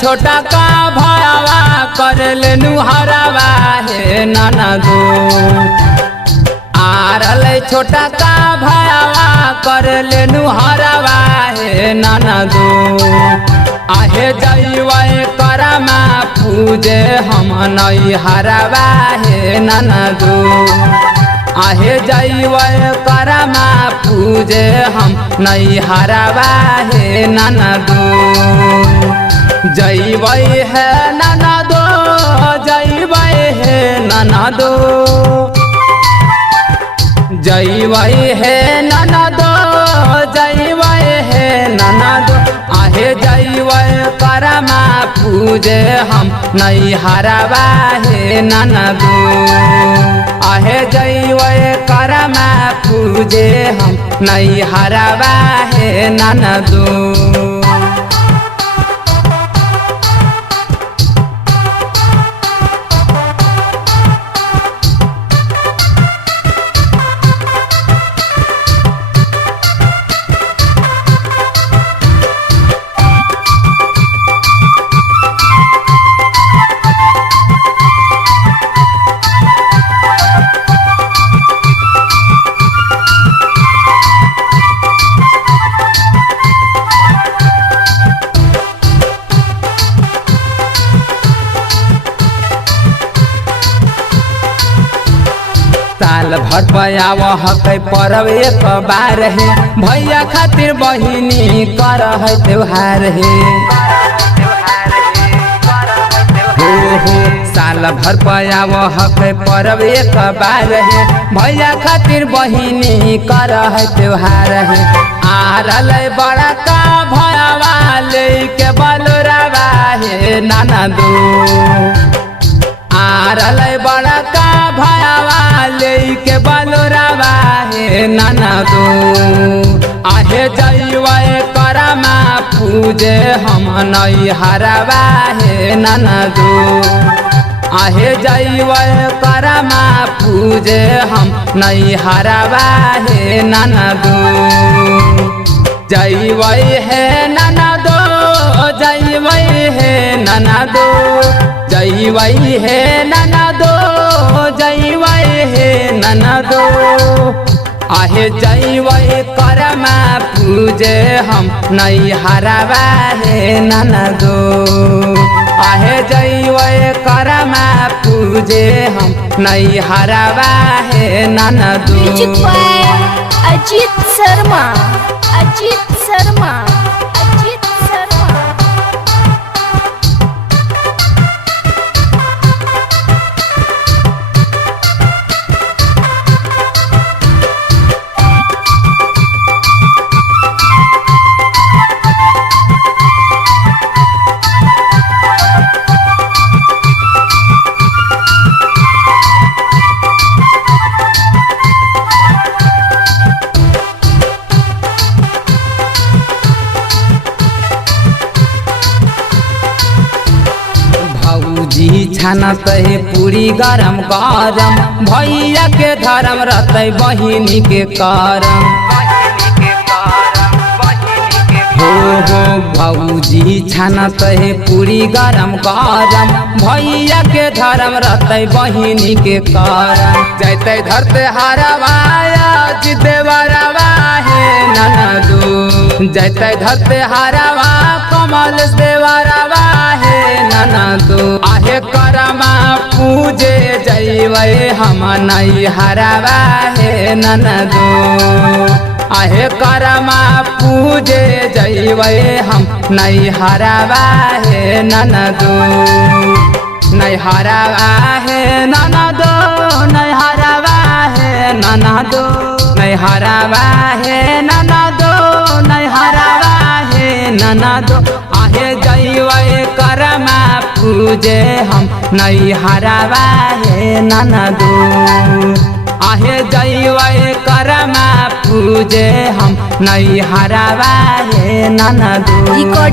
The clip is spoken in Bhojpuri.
छोटा का भयावा कर लेनु हरावा हे ननदो। आरल छोटा का भयावा कर लेनु हरावा हे ननदो। आहे जइवे करमा पूजे हम नई हरावा हे ननदो। आहे जइवे करमा पूजे हम नई हरावा हे ननदो। जइवे है ननदो, जइवे है ननदो, जइवे है ननदो, जइवे है ननदो। आहे जइवे करमा पूजे हम नई हरावा हे ननदो। आहे जइवे करमा पूजे हम नई हरावा हे ननदो। साल भर पयाव हकै परब एक बार है, भैया खातिर बहिनी कर है त्योहार है। हो साल भर पयाव हकै परब एक बार है, भैया खातिर बहिनी कर है त्योहार है। आरल बड़ा का भयावा लेके बलुरावा हे ननदो। आरल बड़ा का भयावा लेके बलुरावा हे ननदो। आहे जइवे करमा पूजे हम नई हरावा हे ननदो। आहे जइवे करमा पूजे हम नई हरावा हे ननदो। जइवे है ननदो, जइवे है ननदो, जइवे है ननदो, जइवे है ननदो। आहे जइवे करमा पूजे हम नई हरावा हे ननदो। आहे जइवे करमा पूजे हम नई हरावा हे ननदो। Music by Ajit Sharma, Ajit Sharma, Ajit Sharma. भौजी छानत है पूरी गरम गरम, भैया के धर्म रहते बहिनी के करम। हो भौजी छानत है पूरी गरम गरम, भैया के धर्म रहते बहिनी के करम। जैते धरते हरवाया जिदेवरवा हे ननदो। जैते धरते हरवा कमल देवरवा हे ननदो। आहे करमा पूजे जइवे हम नई हरावा हे ननदो। आहे करमा पूजे जइवे हम नई हरावा हे ननदो। नई हरावा हे ननदो, नई हरावा हे ननदो, नई हरावा हे ननदो, नई हरावा हे ननदो। आहे जइवे करमा पूजे हम नई हरावा हे ननदो। आहे जइवे करमा पूजे हम नई हरावा हे ननदो।